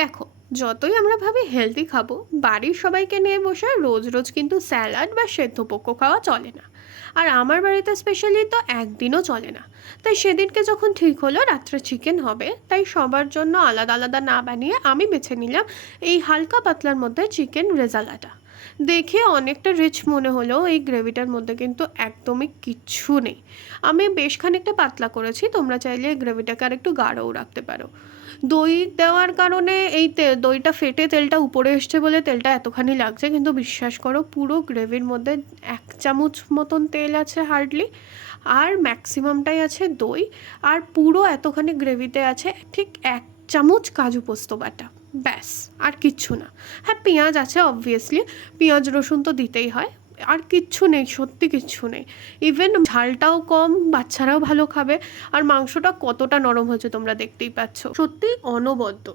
দেখো, যতই আমরা ভাবি হেলদি খাবো, বাড়ির সবাইকে নিয়ে বসে রোজ রোজ কিন্তু স্যালাড বা সেদ্ধ পোক্ত খাওয়া চলে না। আর আমার বাড়িতে স্পেশালি তো একদিনও চলে না। তাই সেদিনকে যখন ঠিক হলো রাত্রে চিকেন হবে, তাই সবার জন্য আলাদা আলাদা না বানিয়ে আমি বেছে নিলাম এই হালকা পাতলার মধ্যে চিকেন রেজালাটা। দেখে অনেকটা রিচ মনে হলেও এই গ্রেভিটার মধ্যে কিন্তু একদমই কিচ্ছু নেই। আমি বেশ খানিকটা পাতলা করেছি, তোমরা চাইলে এই গ্রেভিটাকে আর একটু গাঢ়ও রাখতে পারো। দই দেওয়ার কারণে এই দইটা ফেটে তেলটা উপরে এসছে বলে তেলটা এতখানি লাগছে, কিন্তু বিশ্বাস করো পুরো গ্রেভির মধ্যে 1 চামচ মতন তেল আছে হার্ডলি। আর ম্যাক্সিমামটাই আছে দই। আর পুরো এতখানি গ্রেভিতে আছে ঠিক 1 চামচ কাজু পোস্ত বাটা। ব্যাস, আর কিচ্ছু না। হ্যাঁ, পেঁয়াজ আছে অবভিয়াসলি, পেঁয়াজ রসুন তো দিতেই হয়। আর কিচ্ছু নেই, সত্যি কিচ্ছু নেই। ইভেন ঝালটাও কম, বাচ্চারাও ভালো খাবে। আর মাংসটা কতটা নরম হয়েছে তোমরা দেখতেই পাচ্ছ, সত্যি অনবদ্য।